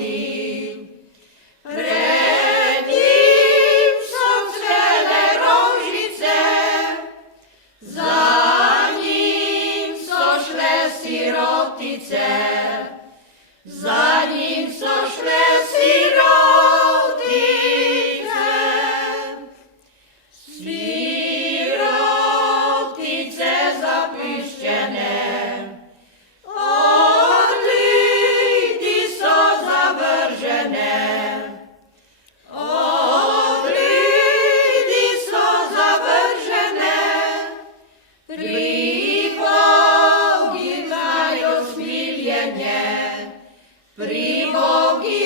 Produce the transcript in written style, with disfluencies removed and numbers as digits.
siroty. Pred ním jsou celé roužice, za ním co šle sirotice, za ním co šle sirotice. Sirotice zapuštěné, od lidí jsou zavržené, od lidí jsou zavržené, prý Bohy mají smiljeně, prý Bohy